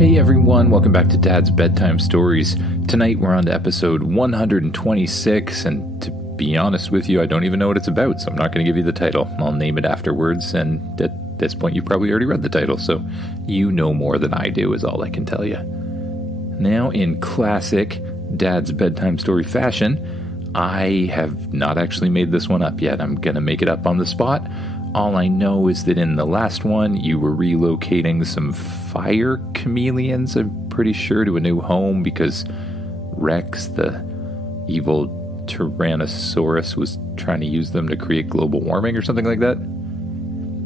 Hey everyone, welcome back to Dad's Bedtime Stories. Tonight we're on to episode 126, and to be honest with you, I don't even know what it's about, so I'm not going to give you the title. I'll name it afterwards, and at this point you've probably already read the title, so you know more than I do is all I can tell you. Now, in classic Dad's Bedtime Story fashion, I have not actually made this one up yet. I'm going to make it up on the spot. All I know is that in the last one, you were relocating some fire chameleons, I'm pretty sure, to a new home because Rex, the evil Tyrannosaurus, was trying to use them to create global warming or something like that.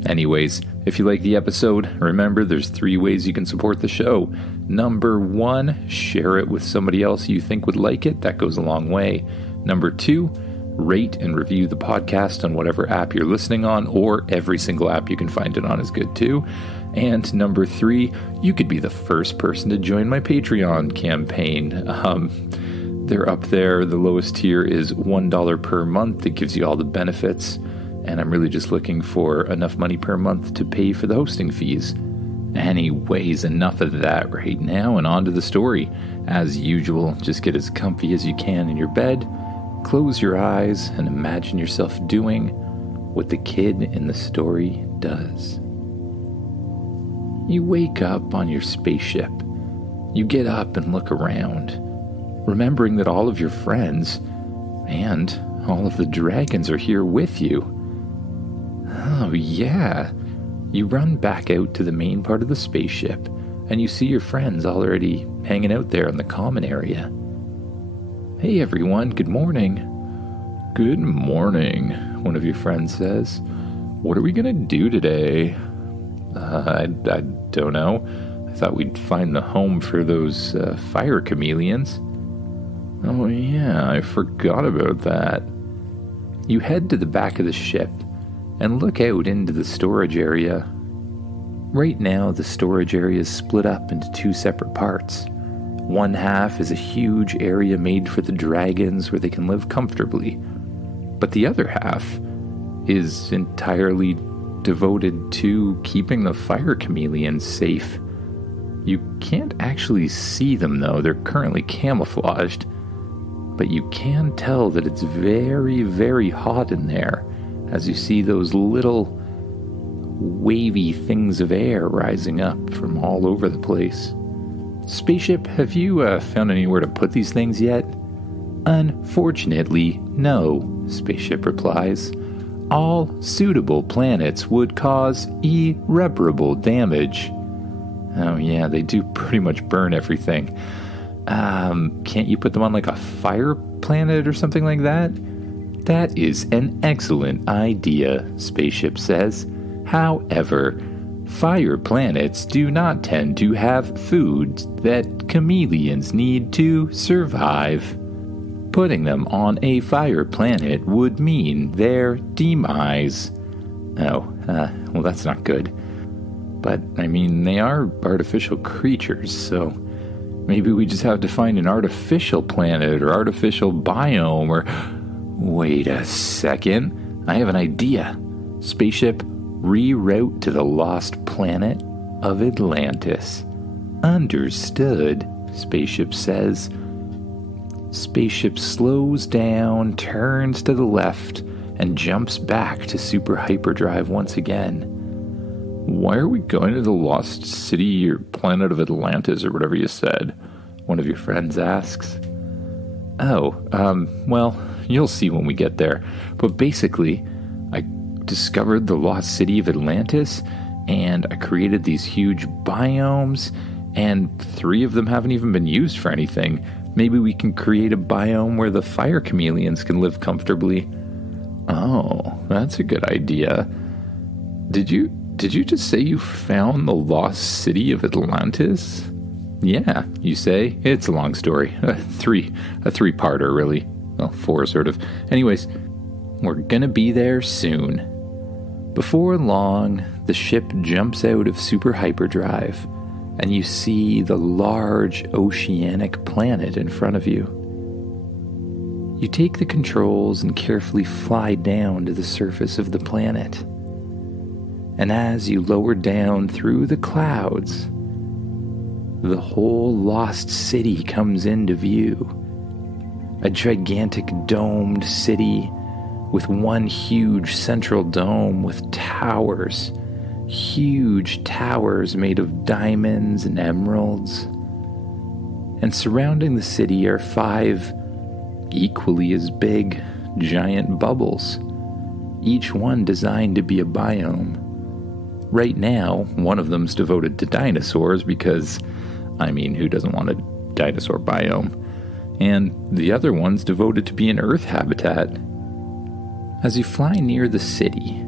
Anyways, if you like the episode, remember there's 3 ways you can support the show. Number 1, share it with somebody else you think would like it. That goes a long way. Number 2, rate and review the podcast on whatever app you're listening on, or every single app you can find it on is good too. And number 3, you could be the first person to join my Patreon campaign. They're up there. The lowest tier is $1 per month. It gives you all the benefits, and I'm really just looking for enough money per month to pay for the hosting fees. Anyways, enough of that right now, and on to the story. As usual, just get as comfy as you can in your bed. Close your eyes and imagine yourself doing what the kid in the story does. You wake up on your spaceship. You get up and look around, remembering that all of your friends and all of the dragons are here with you. Oh yeah. You run back out to the main part of the spaceship, and you see your friends already hanging out there in the common area. Hey everyone, good morning. Good morning, one of your friends says. What are we gonna do today? I don't know. I thought we'd find the home for those fire chameleons. Oh yeah, I forgot about that. You head to the back of the ship and look out into the storage area. Right now, the storage area is split up into 2 separate parts. One half is a huge area made for the dragons where they can live comfortably, but the other half is entirely devoted to keeping the fire chameleons safe. You can't actually see them though, they're currently camouflaged, but you can tell that it's very, very hot in there as you see those little wavy things of air rising up from all over the place. Spaceship, have you found anywhere to put these things yet? Unfortunately, no, Spaceship replies. All suitable planets would cause irreparable damage. Oh yeah, they do pretty much burn everything. Can't you put them on like a fire planet or something like that? That is an excellent idea, Spaceship says. However, fire planets do not tend to have food that chameleons need to survive. Putting them on a fire planet would mean their demise. Oh, well that's not good. But, I mean, they are artificial creatures, so maybe we just have to find an artificial planet or artificial biome or... Wait a second, I have an idea. Spaceship, reroute to the lost planet of Atlantis. Understood, Spaceship says. Spaceship slows down, turns to the left, and jumps back to super hyperdrive once again. Why are we going to the lost city or planet of Atlantis or whatever you said? One of your friends asks. Oh, well, you'll see when we get there. But basically, I discovered the lost city of Atlantis, and I created these huge biomes, and 3 of them haven't even been used for anything. Maybe we can create a biome where the fire chameleons can live comfortably. Oh, that's a good idea. Did you just say you found the lost city of Atlantis? Yeah, you say. It's a long story. A three-parter, really. Well, 4, sort of. Anyways, we're gonna be there soon. Before long, the ship jumps out of super hyperdrive, and you see the large oceanic planet in front of you. You take the controls and carefully fly down to the surface of the planet. And as you lower down through the clouds, the whole lost city comes into view. A gigantic domed city with one huge central dome with towers, huge towers made of diamonds and emeralds. And surrounding the city are 5 equally as big giant bubbles, each one designed to be a biome. Right now, one of them's devoted to dinosaurs because, who doesn't want a dinosaur biome? And the other one's devoted to be an Earth habitat. As you fly near the city,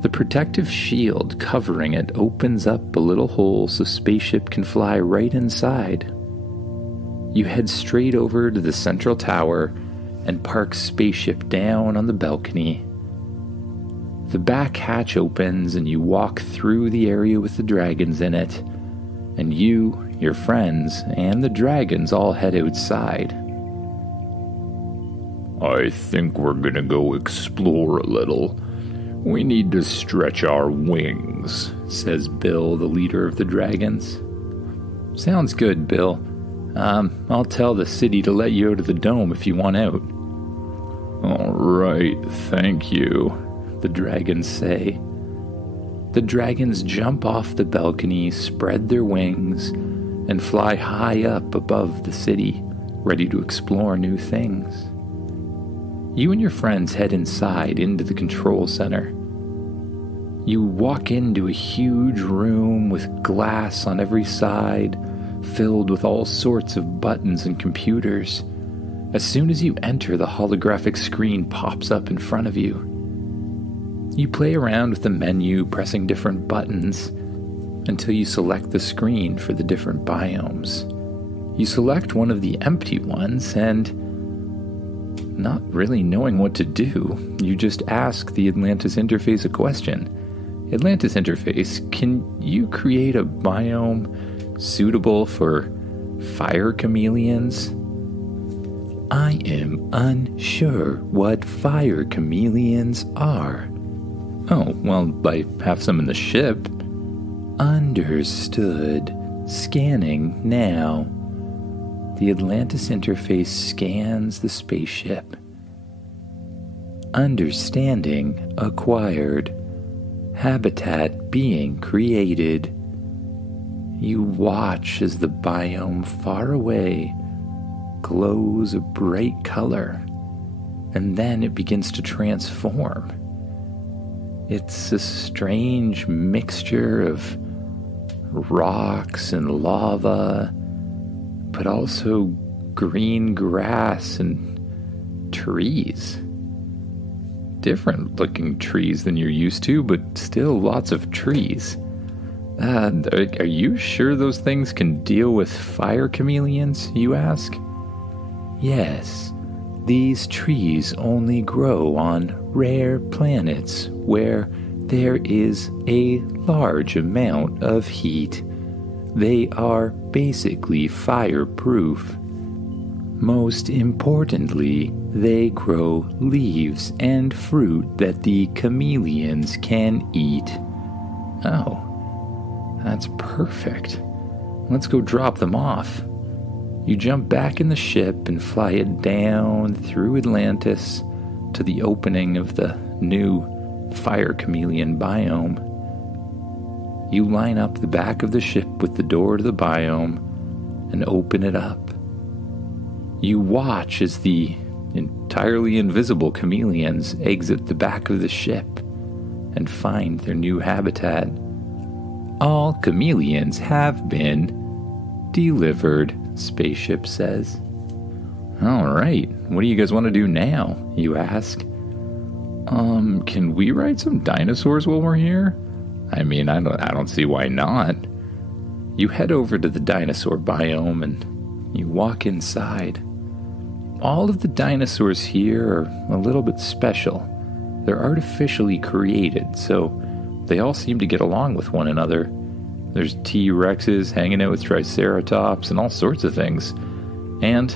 the protective shield covering it opens up a little hole so spaceship can fly right inside. You head straight over to the central tower and park spaceship down on the balcony. The back hatch opens and you walk through the area with the dragons in it, and you, your friends, and the dragons all head outside. I think we're gonna go explore a little. We need to stretch our wings, says Bill, the leader of the dragons. Sounds good, Bill. I'll tell the city to let you out of the dome if you want out. All right, thank you, the dragons say. The dragons jump off the balcony, spread their wings, and fly high up above the city, ready to explore new things. You and your friends head inside into the control center. You walk into a huge room with glass on every side, filled with all sorts of buttons and computers. As soon as you enter, the holographic screen pops up in front of you. You play around with the menu, pressing different buttons, until you select the screen for the different biomes. You select one of the empty ones, and not really knowing what to do, you just ask the Atlantis interface a question. Atlantis interface, can you create a biome suitable for fire chameleons? I am unsure what fire chameleons are. Oh, well, I have some in the ship. Understood. Scanning now. The Atlantis interface scans the spaceship. Understanding acquired. Habitat being created. You watch as the biome far away glows a bright color, and then it begins to transform. It's a strange mixture of rocks and lava, but also green grass and trees. Different looking trees than you're used to, but still lots of trees. Are you sure those things can deal with fire chameleons, you ask? Yes, these trees only grow on rare planets where there is a large amount of heat. They are basically fireproof. Most importantly, they grow leaves and fruit that the chameleons can eat. Oh, that's perfect. Let's go drop them off. You jump back in the ship and fly it down through Atlantis to the opening of the new fire chameleon biome. You line up the back of the ship with the door to the biome and open it up. You watch as the entirely invisible chameleons exit the back of the ship and find their new habitat. All chameleons have been delivered, spaceship says. All right, what do you guys want to do now, you ask? Can we ride some dinosaurs while we're here? I don't see why not. You head over to the dinosaur biome and you walk inside. All of the dinosaurs here are a little bit special. They're artificially created, so they all seem to get along with one another. There's T-Rexes hanging out with Triceratops and all sorts of things. And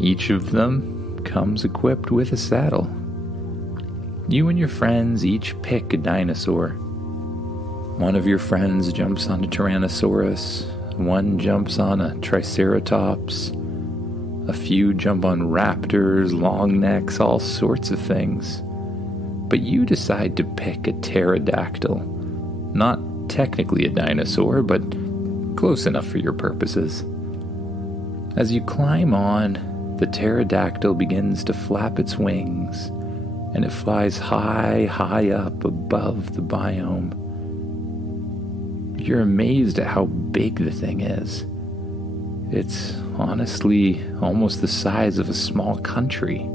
each of them comes equipped with a saddle. You and your friends each pick a dinosaur. One of your friends jumps on a Tyrannosaurus, One jumps on a triceratops. A few jump on raptors, long necks, all sorts of things. But you decide to pick a pterodactyl. Not technically a dinosaur, but close enough for your purposes. As you climb on, the pterodactyl begins to flap its wings, and it flies high, high up above the biome. You're amazed at how big the thing is. It's honestly almost the size of a small country.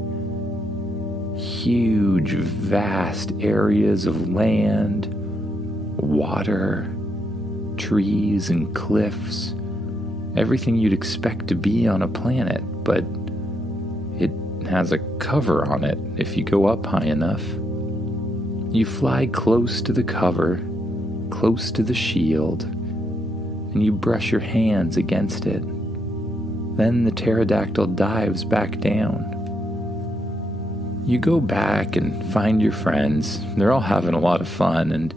Huge, vast areas of land, water, trees and cliffs. Everything you'd expect to be on a planet, but it has a cover on it if you go up high enough. You fly close to the cover, close to the shield, and you brush your hands against it. Then the pterodactyl dives back down. You go back and find your friends. They're all having a lot of fun, and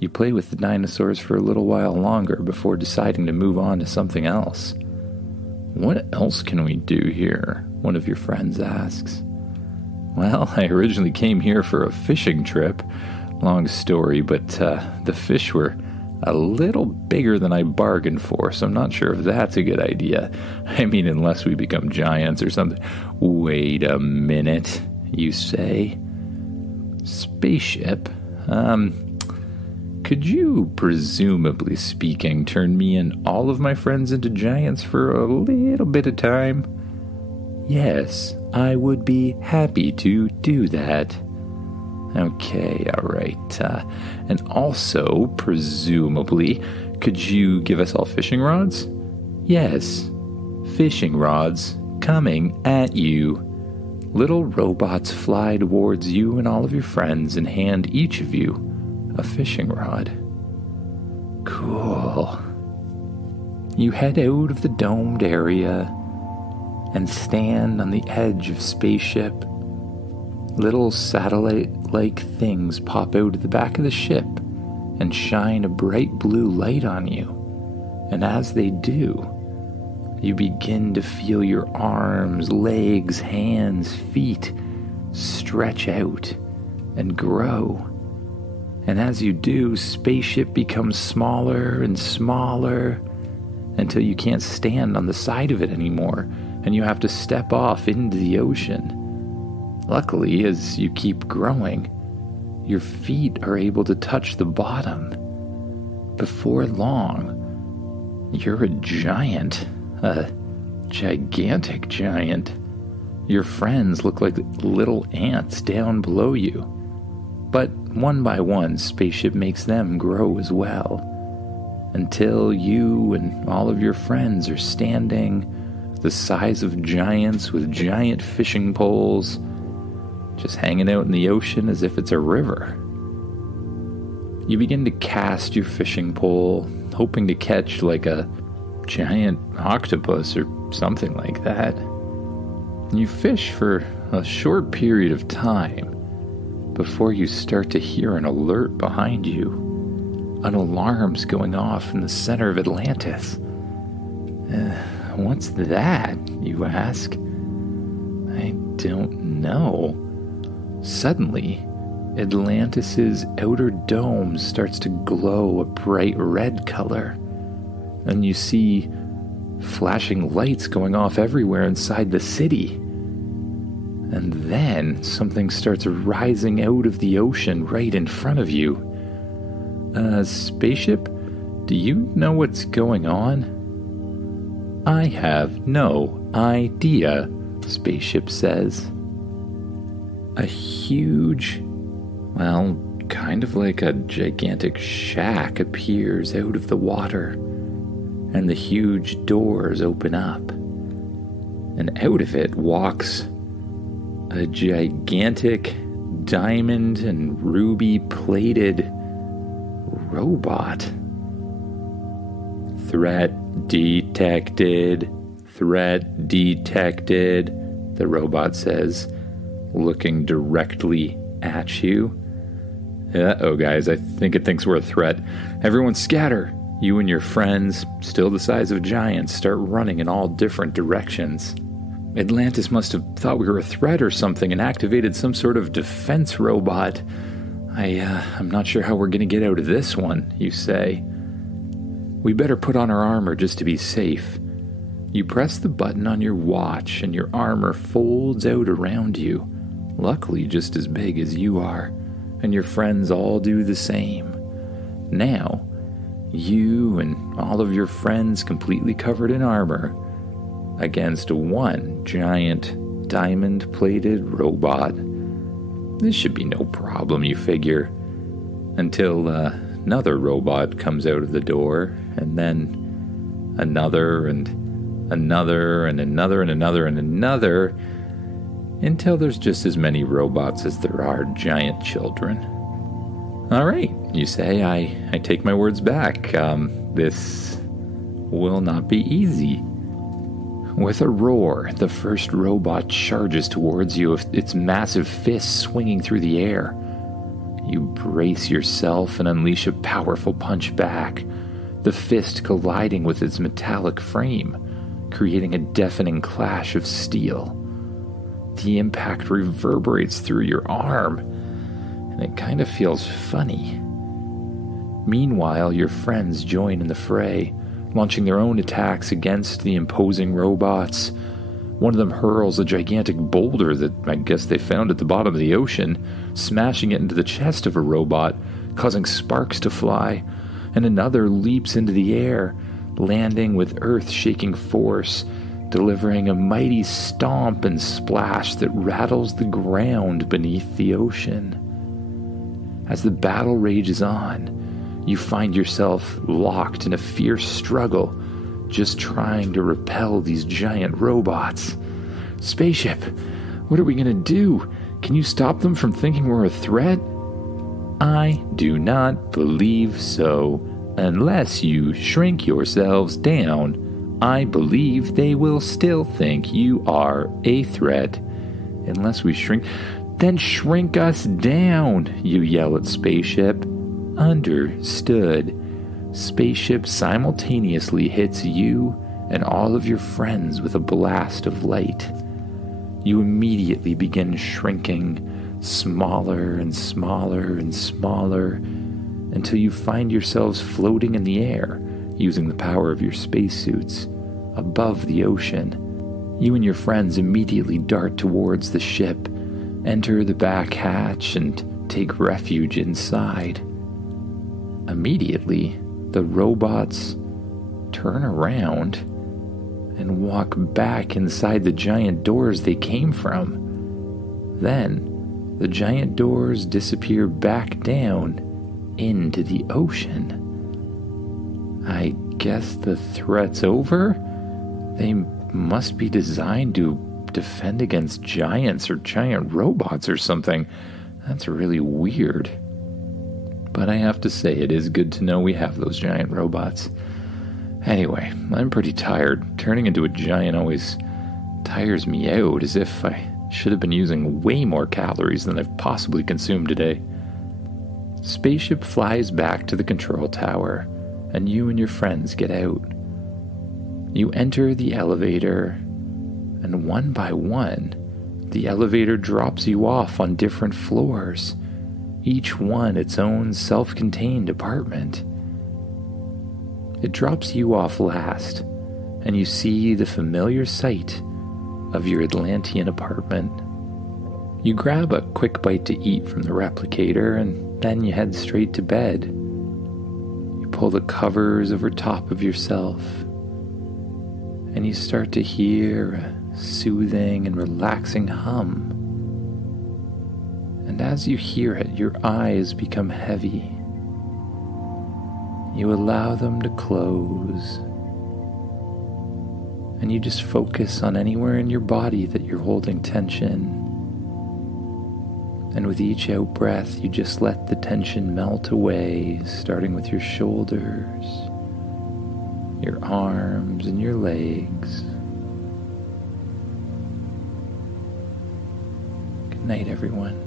you play with the dinosaurs for a little while longer before deciding to move on to something else. "What else can we do here?" one of your friends asks. "Well, I originally came here for a fishing trip. Long story, but the fish were a little bigger than I bargained for, so I'm not sure if that's a good idea. I mean, unless we become giants or something." "Wait a minute," you say. "Spaceship, could you, presumably speaking, turn me and all of my friends into giants for a little bit of time?" "Yes, I would be happy to do that." "Okay, alright. And also, presumably, could you give us all fishing rods?" "Yes, fishing rods coming at you." Little robots fly towards you and all of your friends and hand each of you a fishing rod. Cool. You head out of the domed area and stand on the edge of Spaceship. Little satellite-like things pop out of the back of the ship and shine a bright blue light on you. And as they do, you begin to feel your arms, legs, hands, feet stretch out and grow. And as you do, Spaceship becomes smaller and smaller until you can't stand on the side of it anymore, and you have to step off into the ocean. Luckily, as you keep growing, your feet are able to touch the bottom. Before long, you're a giant, a gigantic giant. Your friends look like little ants down below you. But one by one, Spaceship makes them grow as well, until you and all of your friends are standing the size of giants with giant fishing poles, just hanging out in the ocean as if it's a river. You begin to cast your fishing pole, hoping to catch like a giant octopus or something like that. You fish for a short period of time before you start to hear an alert behind you. An alarm's going off in the center of Atlantis. What's that, you ask? I don't know. Suddenly, Atlantis's outer dome starts to glow a bright red color, and you see flashing lights going off everywhere inside the city. And then something starts rising out of the ocean right in front of you. Spaceship, do you know what's going on?" "I have no idea," Spaceship says. A huge, well, kind of like a gigantic shack appears out of the water, and the huge doors open up, and out of it walks a gigantic diamond and ruby plated robot. "Threat detected, threat detected," the robot says, looking directly at you. "Uh-oh, guys, I think it thinks we're a threat. Everyone scatter," You and your friends, still the size of giants, start running in all different directions. Atlantis must have thought we were a threat or something and activated some sort of defense robot. I'm not sure how we're going to get out of this one, you say. We better put on our armor just to be safe. You press the button on your watch and your armor folds out around you, luckily just as big as you are, and your friends all do the same. Now, you and all of your friends completely covered in armor against one giant diamond-plated robot. This should be no problem, you figure, until another robot comes out of the door, and then another and another and another and another and another, until there's just as many robots as there are giant children. All right, you say, I take my words back. This will not be easy. With a roar, the first robot charges towards you, its massive fist swinging through the air. You brace yourself and unleash a powerful punch back, the fist colliding with its metallic frame, creating a deafening clash of steel. The impact reverberates through your arm, and it kind of feels funny. Meanwhile, your friends join in the fray, launching their own attacks against the imposing robots. One of them hurls a gigantic boulder that I guess they found at the bottom of the ocean, smashing it into the chest of a robot, causing sparks to fly, and another leaps into the air, landing with earth-shaking force, delivering a mighty stomp and splash that rattles the ground beneath the ocean. As the battle rages on, you find yourself locked in a fierce struggle, just trying to repel these giant robots. Spaceship, what are we going to do? Can you stop them from thinking we're a threat? I do not believe so. Unless you shrink yourselves down, I believe they will still think you are a threat. Unless we shrink, then shrink us down, you yell at Spaceship. Understood. Spaceship simultaneously hits you and all of your friends with a blast of light. You immediately begin shrinking, smaller and smaller and smaller, until you find yourselves floating in the air, using the power of your spacesuits, above the ocean. You and your friends immediately dart towards the ship, enter the back hatch, and take refuge inside. Immediately, the robots turn around and walk back inside the giant doors they came from. Then, the giant doors disappear back down into the ocean. I guess the threat's over? They must be designed to defend against giants or giant robots or something. That's really weird. But I have to say, it is good to know we have those giant robots. Anyway, I'm pretty tired. Turning into a giant always tires me out, as if I should have been using way more calories than I've possibly consumed today. Spaceship flies back to the control tower, and you and your friends get out. You enter the elevator, and one by one, the elevator drops you off on different floors, each one its own self-contained apartment. It drops you off last, and you see the familiar sight of your Atlantean apartment. You grab a quick bite to eat from the replicator, and then you head straight to bed. You pull the covers over top of yourself, and you start to hear a soothing and relaxing hum. And as you hear it, your eyes become heavy. You allow them to close, and you just focus on anywhere in your body that you're holding tension. And with each out-breath, you just let the tension melt away, starting with your shoulders, your arms, and your legs. Good night, everyone.